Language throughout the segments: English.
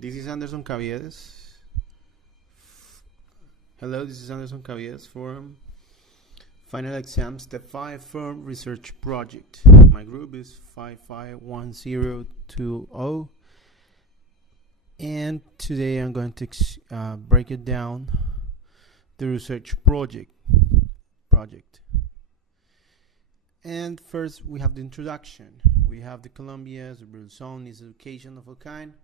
This is Anderson Caviedes. Hello, this is Anderson Caviedes from Final Exam Step 5 Firm Research Project. My group is 551020, and today I'm going to break it down the research project. And first we have the introduction. We have the Colombia, the rural zone is education of a kind,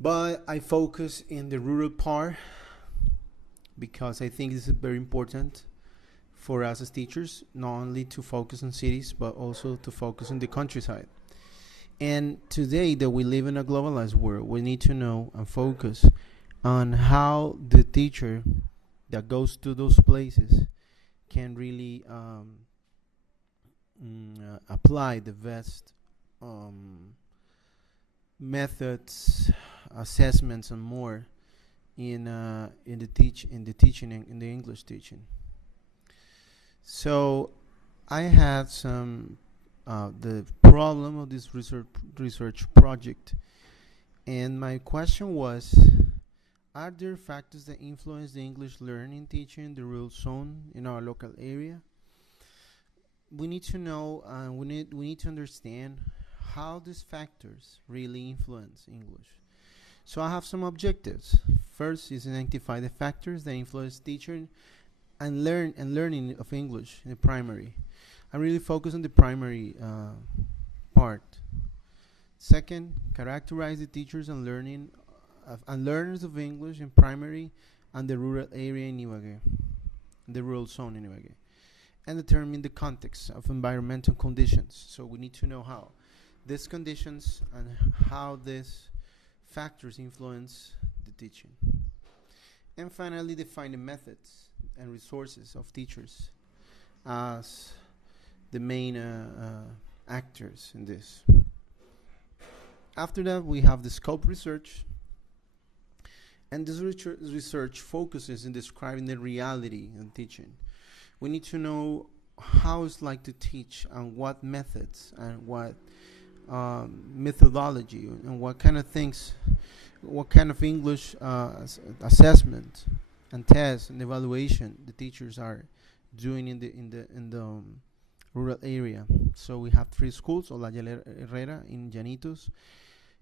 but I focus in the rural part because I think this is very important for us as teachers, not only to focus on cities but also to focus on the countryside. And today that we live in a globalized world, we need to know and focus on how the teacher that goes to those places can really apply the best methods, assessments, and more in the teaching in the English teaching. So I had some the problem of this research project, and my question was: are there factors that influence the English learning teaching in the rural zone in our local area? We need to know, we need to understand how these factors really influence English. So I have some objectives. First is identify the factors that influence teaching and learning of English in the primary. I really focus on the primary part. Second, characterize the teachers and learners of English in primary and the rural area in Ibagué, the rural zone in Ibagué, and determine the context of environmental conditions. So we need to know how these conditions and how these factors influence the teaching. And finally, define the methods and resources of teachers as the main actors in this. After that, we have the scope research, and this research focuses in describing the reality in teaching. We need to know how it's like to teach and what methods and what methodology and what kind of things, what kind of English assessment and tests and evaluation the teachers are doing in the rural area. So we have 3 schools: Olaya Herrera in Llanitos,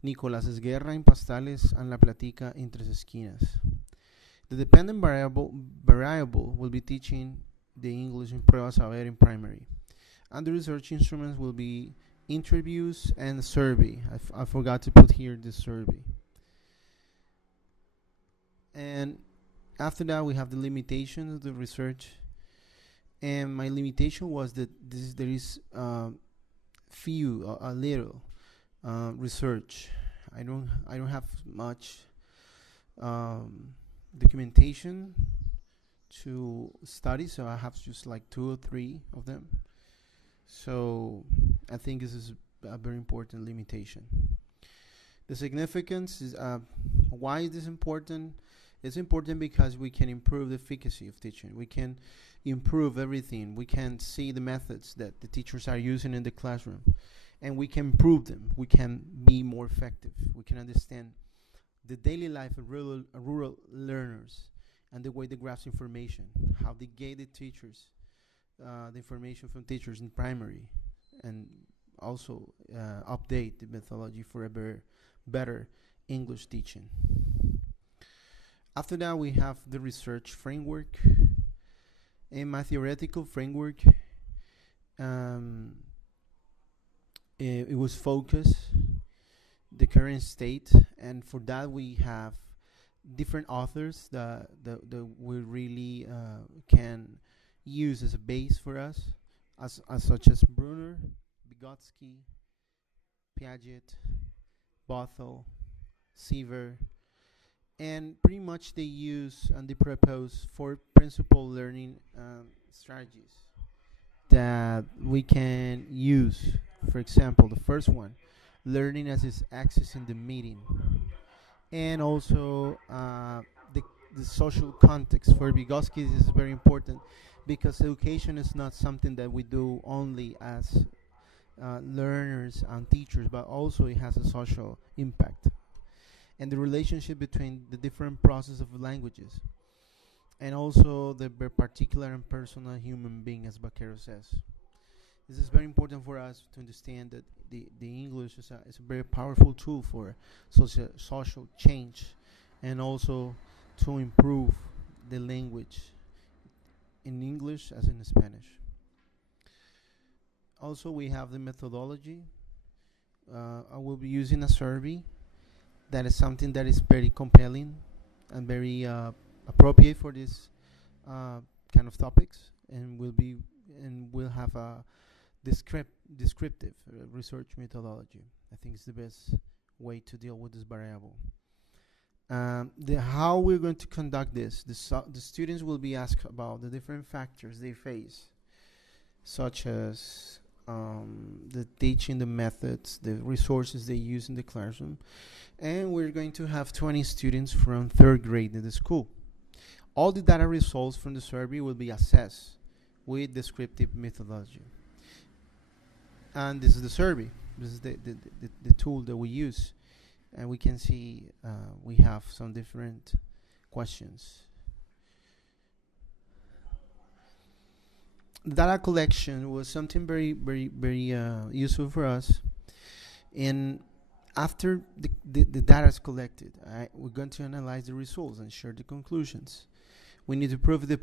Nicolás Esguerra in Pastales, and La Platica in Tres Esquinas. The dependent variable will be teaching the English in Prueba Saber in primary, and the research instruments will be interviews and survey. I forgot to put here the survey. And after that, we have the limitations of the research. And my limitation was that there is a little research. I don't have much documentation to study, so I have just like 2 or 3 of them. So I think this is a very important limitation. The significance is why is this important? It's important because we can improve the efficacy of teaching. We can improve everything. We can see the methods that the teachers are using in the classroom, and we can improve them. We can be more effective. We can understand the daily life of rural learners and the way they grasp information, how they get the teachers, the information from teachers in primary, and also update the methodology for a better English teaching. After that, we have the research framework. In my theoretical framework, it was focused the current state, and for that we have different authors that we really can use as a base for us, as such as Brunner, Vygotsky, Piaget, Bothell, Seaver, and pretty much they use and they propose 4 principal learning strategies that we can use. For example, the first one, learning as is accessing the meeting, and also the social context. For Vygotsky, this is very important because education is not something that we do only as learners and teachers, but also it has a social impact. and the relationship between the different processes of languages, and also the very particular and personal human being, as Baquero says. This is very important for us to understand that the English is a very powerful tool for social change, and also to improve the language in English as in Spanish. Also, we have the methodology. I will be using a survey that is something that is very compelling and very appropriate for this kind of topics, and we'll have a descriptive research methodology. I think it's the best way to deal with this variable. How we're going to conduct this, the students will be asked about the different factors they face, such as the teaching, the methods, the resources they use in the classroom, and we're going to have 20 students from third grade in the school. All the data results from the survey will be assessed with descriptive methodology. And this is the survey. This is the tool that we use. And we can see we have some different questions. Data collection was something very useful for us. And after the data is collected, we're going to analyze the results and share the conclusions. We need to prove the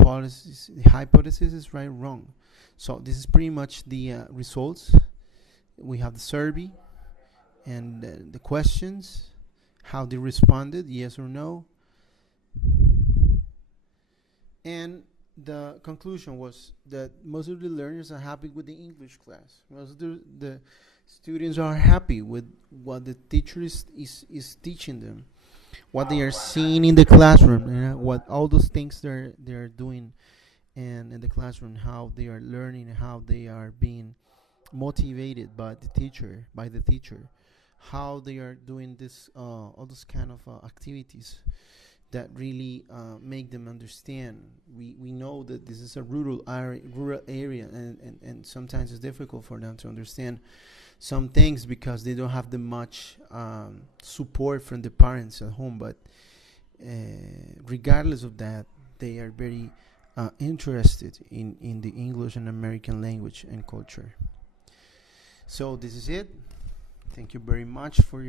hypothesis is right or wrong. So this is pretty much the results. We have the survey and the questions, how they responded, yes or no. And the conclusion was that most of the learners are happy with the English class. Most of the students are happy with what the teacher is teaching them, what they are seeing in the classroom, what all those things they're doing in the classroom, how they are learning, how they are being motivated by the teacher, how they are doing this all those kind of activities that really make them understand. We know that this is a rural area, and sometimes it's difficult for them to understand some things because they don't have the much support from the parents at home. But regardless of that, they are very interested in the English and American language and culture. So this is it. Thank you very much for your